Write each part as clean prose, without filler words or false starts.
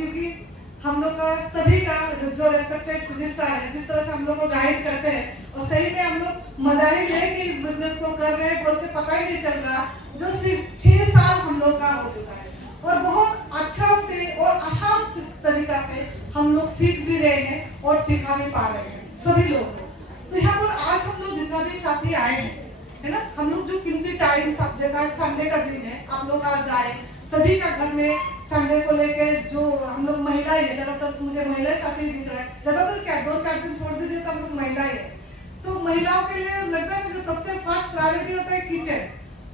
क्योंकि हम लोग का सभी का जो रेस्पेक्टेड सुजीत सर है, जिस तरह से हम लोग को गाइड करते हैं और सही में हम लोग मजा ही लेके इस बिजनेस को कर रहे हैं, बोल के पता ही नहीं चल रहा, जो सिर्फ 6 साल हम लोग का हो चुका है और बहुत अच्छा से और आसान तरीका से हम लोग सीख भी रहे हैं और सिखा भी पा रहे हैं सभी लोगों को। तो यहाँ पर आज हम लोग जितना भी साथी आए हैं, है ना, हम लोग जो कीमती टाइम जैसा संडे का दिन है, आप लोग आज आए, सभी का घर में संडे को लेके जो हम लोग महिलाएं है, ज्यादातर मुझे महिला साथी दिख रहा है, ज्यादातर क्या 2-4 दिन छोड़ दीजिए सब लोग महिला है। तो महिलाओं के लिए लगता है कि सबसे फर्स्ट प्रायोरिटी होता है किचन,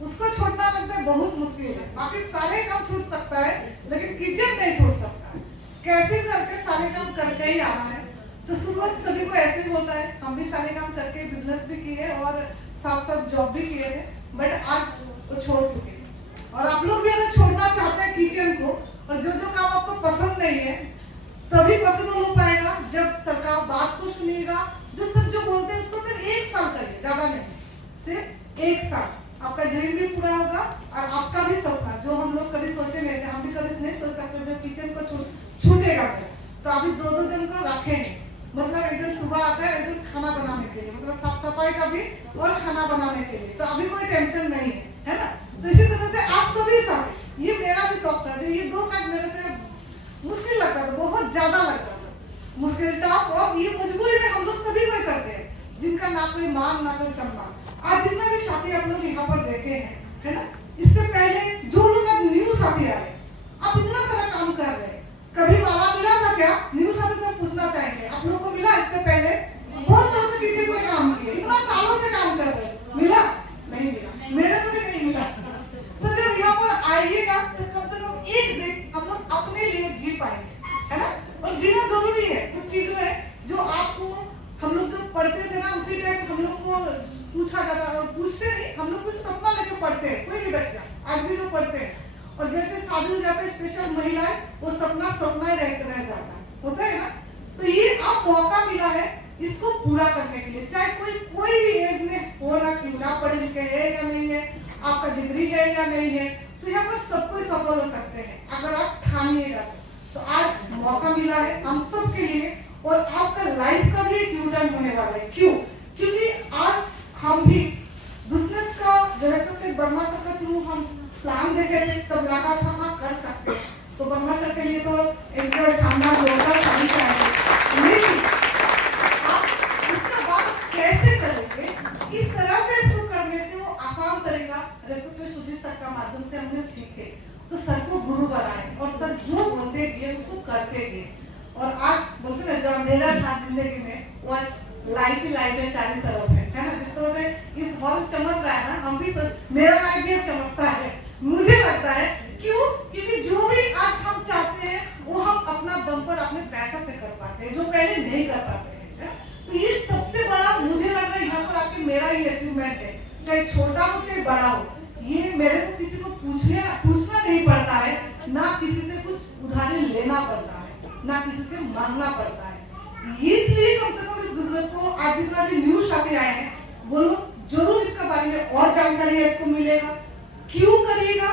उसको छोड़ना लगता है बहुत मुश्किल है। बाकी सारे काम छूट सकता है लेकिन किचन नहीं छोड़ सकता है, कैसे करके सारे काम करके ही आना है। तो शुरुआत सभी को ऐसे ही होता है, हम भी सारे काम करके बिजनेस भी किए और साथ साथ जॉब भी किए थे, बट आज वो छोड़ चुके हैं। और आप लोग भी अगर छोड़ना चाहते हैं किचन को, और जो जो काम आपको पसंद नहीं है तभी पसंद हो पाएगा जब सरकार बात को सुनिएगा। जो सब जो बोलते हैं उसको सिर्फ 1 साल करिए, ज्यादा नहीं, सिर्फ 1 साल, आपका ड्रीम भी पूरा होगा और आपका भी सपना जो हम लोग कभी सोचे नहीं थे, हम भी कभी नहीं सोच सकते जो किचन को छूटेगा। तो अभी 2-2 जन को रखे हैं, मतलब एक दिन सुबह आता है, एक दिन खाना बनाने के लिए, मतलब साफ सफाई का भी और खाना बनाने के लिए, तो अभी कोई टेंशन नहीं है ना। तो इसी तरह से आप सभी साथ, ये मेरा भी शौक था, ये 2 काज मेरे से मुश्किल लगता था, बहुत ज्यादा लगता था, मुश्किल टफ, और ये मजबूरी में हम लोग सभी को करते हैं, जिनका ना कोई मान ना कोई सम्मान। आज जितना भी साथी आप लोग यहाँ पर देखे हैं, है ना, इससे पहले जो लोग आज न्यू साथी आए, आप इतना सारा काम कर रहे हैं, कभी मौका मिला था क्या? न्यू साथी से पूछना चाहेंगे, आप लोगों को मिला इससे पहले? बहुत सालों से किचन में काम किए, इतना सालों से काम कर रहे हैं, मिला? नहीं मिला, मेरे को भी नहीं मिला। तो जब यहाँ पर आइएगा तो कम से कम एक दिन हम लोग अपने लिए जी पाएंगे, है ना। और जीना जरूरी है, कुछ चीजें है जो आपको, हम लोग जब पढ़ते थे ना उसी टाइम हम लोग को पूछा जाता, पूछते नहीं, हम लोग कुछ सपना लेके पढ़ते हैं, कोई भी बच्चा आज भी जो पढ़ते हैं, और जैसे शादी हो जाते हैं स्पेशल महिलाएं, वो सपना सपना ही रह जाता है, होता है ना। तो ये आप मौका मिला है इसको पूरा करने के लिए, चाहे कोई भी एज में हो ना, क्यों ना पढ़े लिखे है या नहीं है, आपका डिग्री है या नहीं है, तो यहाँ पर सब कोई सफल हो सकते हैं अगर आप ठानिएगा। तो आज मौका मिला है हम सब के लिए, और आपका लाइफ का भी एक यूटर्न होने वाला है। क्यों? क्योंकि आज हम भी बिजनेस का रेस्पेक्टेड वर्मा सर का थ्रू हम प्लान देखे थे, तब लगा था हाँ कर सकते हैं, तो वर्मा सर के लिए तो एक शानदार जोरदार तारीफ चाहिए। लेकिन आप उसका बात कैसे करेंगे, इस तरह से इसको करने से वो आसान तरीका रेस्पेक्टेड सुजीत सर का माध्यम से हमने सीखे, तो सर को गुरु बनाए और सर जो बोलते गए उसको करते गए, और आज बोलते ना जो अंधेरा था जिंदगी में वो आज लाइट ही लाइट है चारों तरफ है ना। जिस तरह से इस हॉल चमक रहा है ना, हम भी मेरा लाइट भी चमकता है, मुझे लगता है। क्यों? क्योंकि जो भी आज हम चाहते हैं वो हम अपना दम पर अपने पैसा से कर पाते हैं, जो पहले नहीं कर पाते हैं। तो ये सबसे बड़ा मुझे लग रहा है यहाँ पर आके मेरा ही अचीवमेंट है, चाहे छोटा हो चाहे बड़ा हो, ये मेरे को किसी को पूछना नहीं पड़ता है, ना किसी से कुछ उधारी लेना पड़ता है, ना किसी से मांगना पड़ता है। इसलिए कम से कम इस बिजनेस को आज जितना भी न्यू साथी आए हैं वो लोग जरूर इसके बारे में और जानकारी इसको मिलेगा, क्यों करिएगा,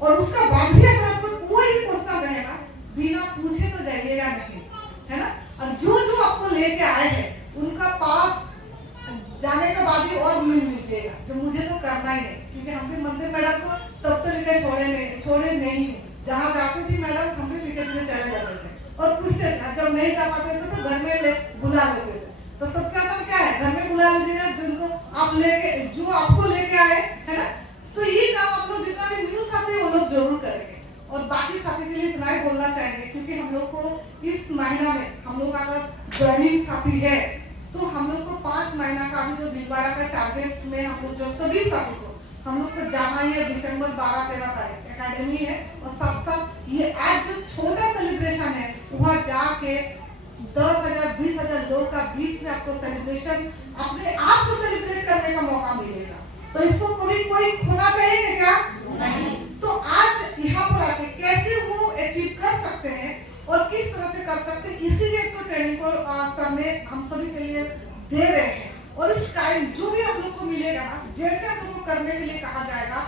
और उसका बाद भी अगर आपको कोई भी क्वेश्चन रहेगा बिना पूछे तो जाइएगा नहीं, है ना। और जो जो आपको लेके आए हैं उनका पास जाने के बाद ही और मिल लीजिएगा, जो मुझे तो करना ही है, क्योंकि हम भी मंदिर मैडम को तब से लेकर छोड़े नहीं, जहाँ जाती थी मैडम हम भी पीछे पीछे चले जाते थे और पूछते थे, जब नहीं कर पाते थे तो घर में बुला लेते थे। तो सबसे आसान क्या है, घर में बुला लीजिएगा जिनको आप लेके, जो आपको लेके आए, है ना। तो ये काम आप लोग जितना भी न्यू साथी है वो लोग जरूर करेंगे, और बाकी साथी के लिए इतना ही बोलना चाहेंगे, क्योंकि हम लोग को इस महीना में हम लोग अगर ज्वाइनिंग साथी है तो हम लोग को 5 महीना का भी जो भीलवाड़ा का टारगेट में हम लोग जो सभी साथी को हम लोग को जाना ही है, दिसंबर 12-13 तारीख एकेडमी है, और साथ साथ ये आज जो छोटा सेलिब्रेशन है वहाँ जाके 10,000-20,000 लोग का बीच में आपको सेलिब्रेशन अपने आप को सेलिब्रेट करने का मौका मिलेगा। तो इसको कभी कोई खोना चाहिए क्या? नहीं। तो आज यहाँ पर आके कैसे वो अचीव कर सकते हैं और किस तरह से कर सकते हैं, इसीलिए इसको ट्रेनिंग को सर ने हम सभी के लिए दे रहे हैं। और इस टाइम जो भी आप लोग को मिलेगा ना, जैसे आप लोग को करने के लिए कहा जाएगा,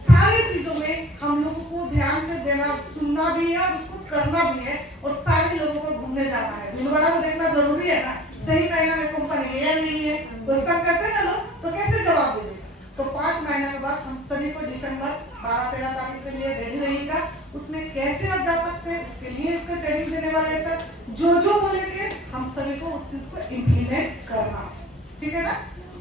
सारी चीजों में हम लोगों को ध्यान से देना, सुनना भी है और उसको करना भी है और सारे लोगों को घूमने जाना है। भीलवाड़ा को देखना जरूरी है ना, सही महीना में कंपनी है या नहीं है, क्वेश्चन करते हैं ना लोग, तो कैसे जवाब दीजिए। तो 5 महीने के बाद हम सभी को दिसंबर 12-13 तारीख के लिए रेडी रहेगा। उसमें कैसे आप जा सकते हैं, उसके लिए इसको ट्रेनिंग देने वाले हैं सर। जो जो बोलेंगे हम सभी को उस चीज को इम्प्लीमेंट करना, ठीक है ना।